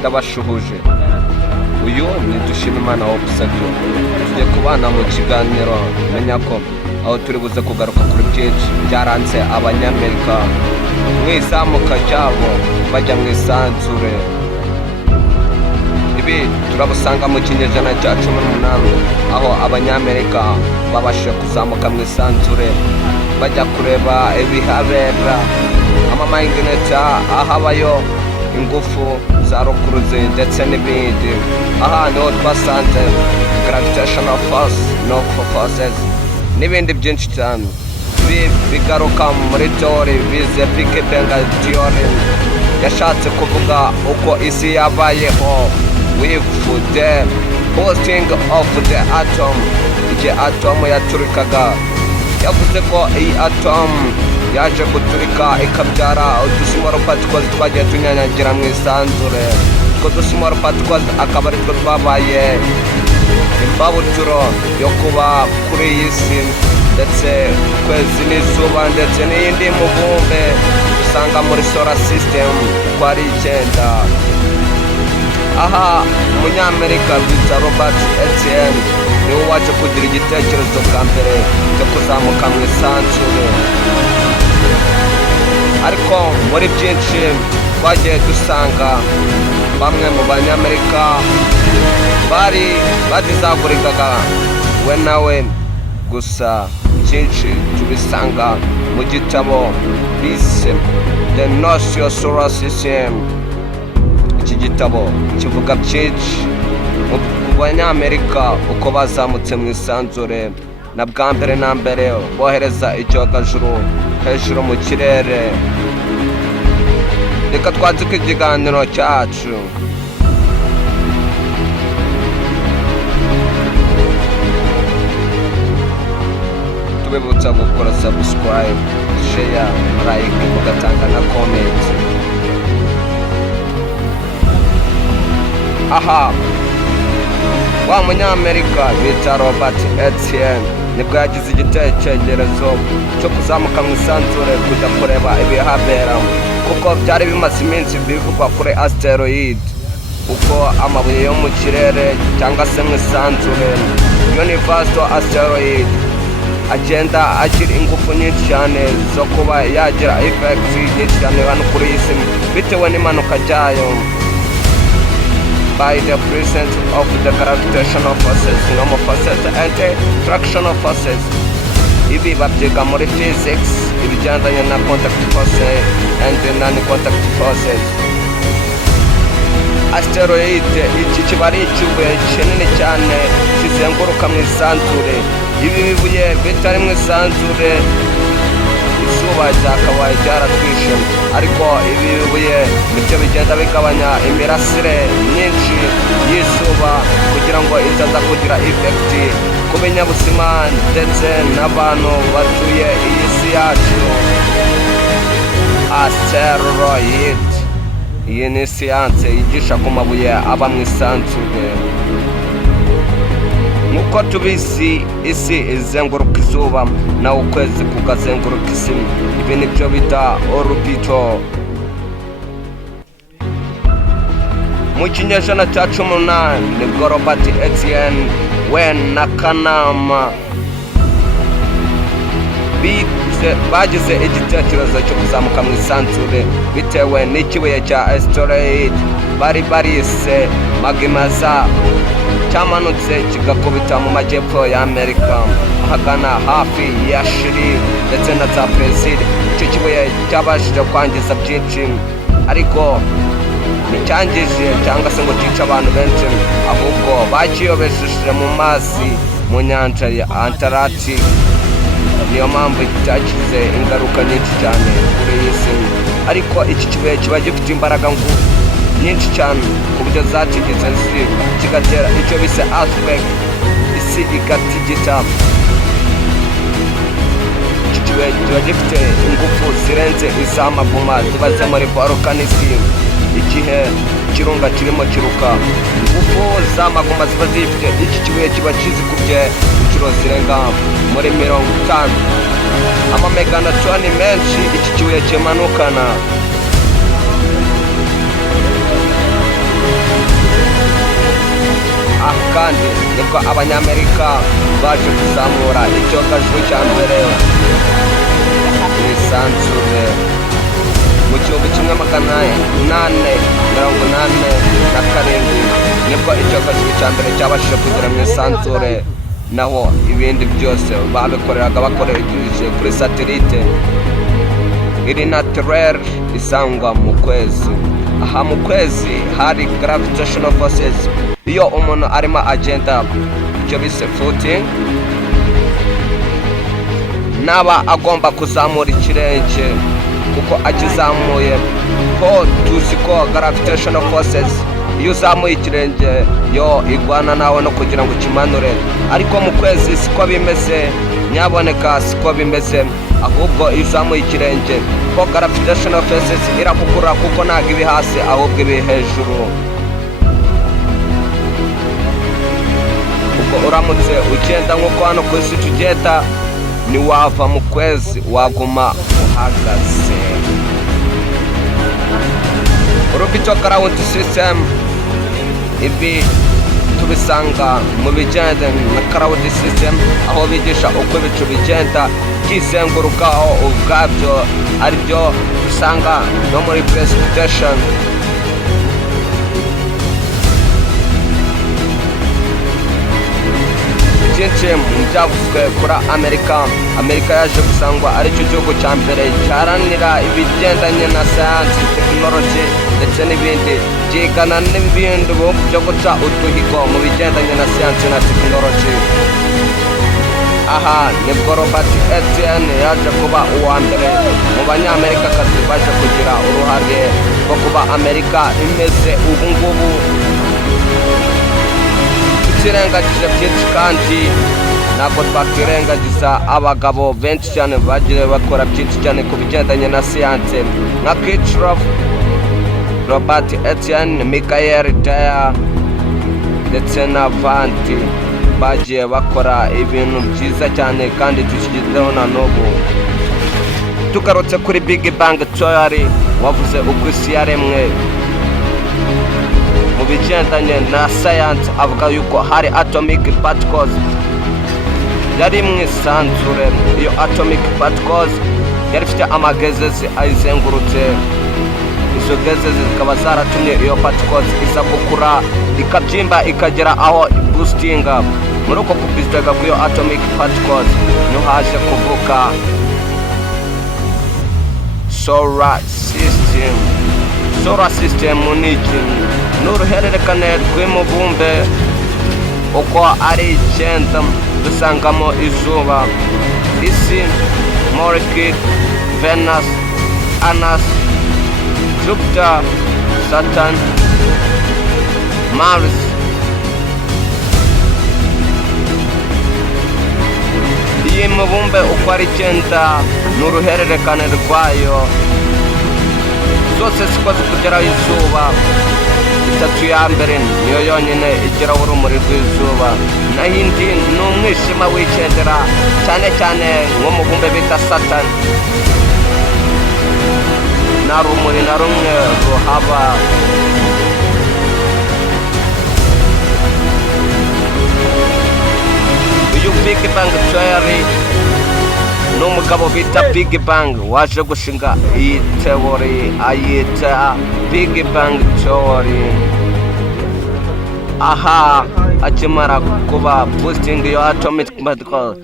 ndabashuhuje. Uyu ni Dushimimana Obsavio. Tugiye kubana mu kiganiro menya ko aho turi buze kugaruka kuri byinshi byaranze abanyamerika mu izamuka ryabo bajya mu isanzure. Ibi turabusanga mu kinyejana cya 18 aho abanyamerika babashije kuzamuka mu isanzure bajya kureba ibihabera amamayingineta ahabayo ingufu za rukuruzi ndetse n'ibindi. Aha niho twasanze gravitational force, no forces n'ibindi byinshi cyane. Ibi bigaruka muri teori bize Big Bang theory yashatse kuvuga uko isi yabayeho with the bursting of the atom. Igihe atom yaturikaga yavuze ko iyi atom yaje guturika ikabyara udusmall particles twagiye tunyanyagira mu isanzure. Utwo dusmall particles akaba ari two twabaye imbabuturo yo kuba kuri iyi si ndetse kwezi n'izuba ndetse n'iyindi mubumbe usanga muri solar system ko ari 9. Aha umunyamerika bita Robert Etienne niwe waje kugira igitekerezo bwa mbere cyo kuzamuka mu isanzure. Ariko muri byinshi twagiye dusanga bamwe mu banyamerika bari badizagurikaga we nawe, gusa byinshi tubisanga mu gitabo bise The Notion Solar System. Iki gitabo kivuga byinshi ku banyamerika uko bazamutse mu isanzure na bwa mbere na mbere bohereza icyogajuru hejuru mu kirere. Reka twandike ikiganiro cyacu. Tubibutsa gukora subscribe, share, like, mugatanga na comment. Aha wa munyamerika bita Robert Etienne nibwo yagize igitekerezo cyo kuzamuka mu isanzure kujya kureba ibihabera, kuko byari bimaze iminsi bivugwa kuri asteroid uko amabuye yo mu kirere cyangwa se mu isanzure universal asteroid agenda agira ingufu nyinshi cyane zo kuba yagira effect nyinshi cyane hano kuri iyi si bitewe n'impanuka ryayo by the presence of the gravitational forces, normal forces and the fractional forces. Ibi babyiga muri physics ibijyanye na contact forces and non-contact forces. Asteroid iki kiba ari ikibuye kinini cyane kizenguruka mu isanzure. Ibi bibuye bitari mu isanzure izuba ryakabaye ryaratwishe, ariko ibi bibuye nibyo bigenda bigabanya imirasire myinshi y'izuba kugira ngo itaza kugira effect ku binyabuzima ndetse n'abantu batuye iyi si yacu. Asteroid iyi ni siyanse yigisha ku mabuye aba mu isanzure. Nuko tubizi isi izenguruka izuba na ukwezi kukazenguruka isi. Ibi nibyo bita orbito. Mu kinyejana cya 18 nibwo Robert Etienne we na Kanama bagize igitekerezo cyo kuzamuka mu isanzure bitewe n'ikibuye cya asteroid bari barise magmaza cyamanutse kigakubita mu majyepfo ya Amerika ahagana hafi ya Chile ndetse na za Brazil. Icyo kibuye cyabashije kwangiza byinshi, ariko nticyangije cyangwa se ngo cyice abantu benshi, ahubwo bakiyobejeje mu mazi mu nyanja ya Atlantic. Niyo mpamvu cyagize ingaruka nyinshi cyane kuri iyi si. Ariko iki kibuye kiba gifite imbaraga nyinshi cyane ku buryo zatigeze kigatera icyo bise earthquake, isi igatigita. Iki kibuye kiba gifite ingufu zirenze iz'amaguma ziba ziri muri volcanism. Igihe ikirunga kirimo kiruka, ingufu z'amaguma ziba zifite iki kibuye kiba kizikubye inshuro zirenga muri 50 amameganatoni menshi iki kibuye kimanukana. nibwo abanyamerika baje kuzamura icyogajuru cya mbere mu isanzure mu gihumbi kimwe magana 887 nibwo icyogajuru cya mbere cyabashije kugera mu isanzure, naho ibindi byose babikoreraga bakoresheje kuri satelite iri naturel isangwa mu kwezi. Aha mu kwezi hari gravitational forces, iyo umuntu arimo agenda icyo bise footing naba agomba kuzamura ikirenge, kuko akizamuye ko tuzi ko gravitational forces iyo uzamuye ikirenge yo igwana nawe no kugira ngo ukimanure, ariko mu kwezi siko bimeze, nyaboneka siko bimeze, ahubwo iyo uzamuye ikirenge ko gravitational forces irakugura, kuko ntabwo ibi hasi ahubwo ibi hejuru. Ubwo uramutse ugenda nk'uko hano ku isi tugenda, niwava mu kwezi waguma uhagaze. Orbital ground system, ibi tubisanga mu bijyanye na cloud system, aho bigisha uko ibicu bigenda byizengurukaho ubwabyo, aribyo dusanga no muri precipitation. Byinshi mu byavuzwe kuri Amerika yaje gusangwa aricyo gihugu cya mbere cyaranira ibigendanye na science, technology ndetse n'ibindi, byigana n'ibindi byo guca uduhigo mu bigendanye na science na technology. Aha nibwo Robert Etienne yaje kuba uwa mbere mu banyamerikakazi baje kugira uruhare rwo kuba Amerika imeze ubu ngubu. Tutirengagije byinshi kandi ntabwo twakwirengagiza abagabo benshi cyane bagiye bakora byinshi cyane ku bigendanye na siyanse, nka Kirchhoff, Robert Etienne, Michael Dyer ndetse n'abandi bagiye bakora ibintu byiza cyane kandi dushyizeho na n'ubu. Tugarutse kuri Big Bang Theory, wavuze uko isi yaremwe mu bigendanye na science, avuga yuko hari atomic particles yari mu isanzure. Iyo atomic particles yari ifite amagezezi ayizengurutse, izo gezezi zikaba zaratumye iyo particles isa gukura ikabyimba ikagera aho boostinga. Muri uko kubistega kw'iyo atomic particles niho haje kuvuka solar system. Solar system ni uruhererekane rw'imibumbe uko ari 9 dusangamo izuba, isi, Mercury, Venus, Uranus, Jupiter, Saturn, Mars. Iyi mibumbe uko ari 9 n'uruhererekane rwayo, zose zikoze kugeraho izuba. Itatu ya mbere niyo yonyine igeraho urumuri rw'izuba, naho indi ni umwijima w'icyendera, cyane cyane nk'umubumbe bita Saturn, nta rumuri na rumwe ruhaba. Uyu Big Bang Theory ni umugabo bita Big Bang waje gushinga iyi theory ayita Big Bang Theory. Aha akimara kuba boosting your atomic particle